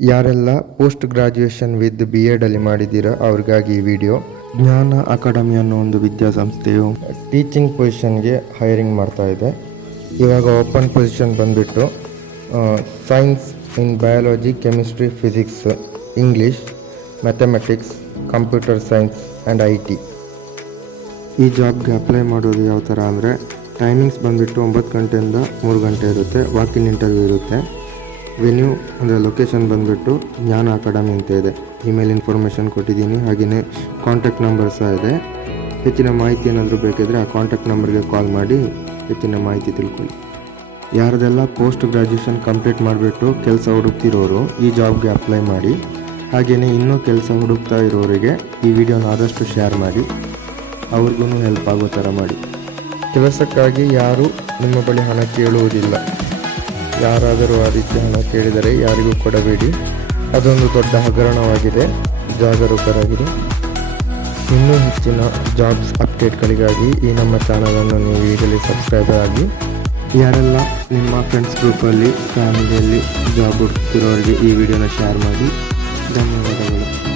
ಯಾರೆಲ್ಲ post graduation with BEd ಅಲ್ಲಿ ಮಾಡಿದ್ದೀರಾ ಅವ್ರಿಗಾಗಿ ಈ ವಿಡಿಯೋ. ಜ್ಞಾನ ಅಕಾಡೆಮಿ ಅನ್ನೋ ಒಂದು ವಿದ್ಯಾಸಂಸ್ಥೆಯು ಟೀಚಿಂಗ್ ಪೊಸಿಷನ್ಗೆ ಹೈರಿಂಗ್ ಮಾಡ್ತಾ ಇದೆ. ಇವಾಗ ಓಪನ್ ಪೊಸಿಷನ್ ಬಂದುಬಿಟ್ಟು science in biology, chemistry, physics, English, mathematics, computer science and IT. ಈ ಜಾಬ್ಗೆ ಅಪ್ಲೈ ಮಾಡೋದು ಯಾವ ಥರ ಅಂದರೆ, ಟೈಮಿಂಗ್ಸ್ ಬಂದುಬಿಟ್ಟು 9 ಗಂಟೆಯಿಂದ 3 ಗಂಟೆ ಇರುತ್ತೆ. ವಾಕಿನ್ ಇಂಟರ್ವ್ಯೂ ಇರುತ್ತೆ. ವೆನ್ಯೂ ಅಂದರೆ ಲೊಕೇಶನ್ ಬಂದುಬಿಟ್ಟು ಜ್ಞಾನ ಅಕಾಡೆಮಿ ಅಂತ ಇದೆ. ಇಮೇಲ್ ಇನ್ಫಾರ್ಮೇಷನ್ ಕೊಟ್ಟಿದ್ದೀನಿ, ಹಾಗೆಯೇ ಕಾಂಟ್ಯಾಕ್ಟ್ ನಂಬರ್ ಸಹ ಇದೆ. ಹೆಚ್ಚಿನ ಮಾಹಿತಿ ಏನಾದರೂ ಬೇಕಿದ್ದರೆ ಆ ಕಾಂಟ್ಯಾಕ್ಟ್ ನಂಬರ್ಗೆ ಕಾಲ್ ಮಾಡಿ ಹೆಚ್ಚಿನ ಮಾಹಿತಿ ತಿಳ್ಕೊಳ್ಳಿ. ಯಾರದೆಲ್ಲ ಪೋಸ್ಟ್ ಗ್ರಾಜ್ಯುಯೇಷನ್ ಕಂಪ್ಲೀಟ್ ಮಾಡಿಬಿಟ್ಟು ಕೆಲಸ ಹುಡುಕ್ತಿರೋರು ಈ ಜಾಬ್ಗೆ ಅಪ್ಲೈ ಮಾಡಿ. ಹಾಗೆಯೇ ಇನ್ನೂ ಕೆಲಸ ಹುಡುಕ್ತಾ ಇರೋರಿಗೆ ಈ ವಿಡಿಯೋನ ಆದಷ್ಟು ಶೇರ್ ಮಾಡಿ, ಅವ್ರಿಗೂ ಹೆಲ್ಪ್ ಆಗೋ ಥರ ಮಾಡಿ. ಕೆಲಸಕ್ಕಾಗಿ ಯಾರೂ ನಿಮ್ಮ ಬಳಿ ಹಣ ಕೇಳುವುದಿಲ್ಲ. ಯಾರಾದರೂ ಆ ರೀತಿ ಹಣ ಕೇಳಿದರೆ ಯಾರಿಗೂ ಕೊಡಬೇಡಿ. ಅದೊಂದು ದೊಡ್ಡ ಹಗರಣವಾಗಿದೆ. ಜಾಗರೂಕರಾಗಿರಿ. ಇನ್ನೂ ಹೆಚ್ಚಿನ ಜಾಬ್ಸ್ ಅಪ್ಡೇಟ್ಗಳಿಗಾಗಿ ಈ ನಮ್ಮ ಚಾನಲನ್ನು ನೀವು ಈಗಲೇ ಸಬ್ಸ್ಕ್ರೈಬ್ ಆಗಿ. ಯಾರೆಲ್ಲ ನಿಮ್ಮ ಫ್ರೆಂಡ್ಸ್ ಗ್ರೂಪಲ್ಲಿ, ಫ್ಯಾಮಿಲಿಯಲ್ಲಿ ಜಾಬ್ ಹುಡುಕ್ತಿರೋರಿಗೆ ಈ ವಿಡಿಯೋನ ಶೇರ್ ಮಾಡಿ. ಧನ್ಯವಾದಗಳು.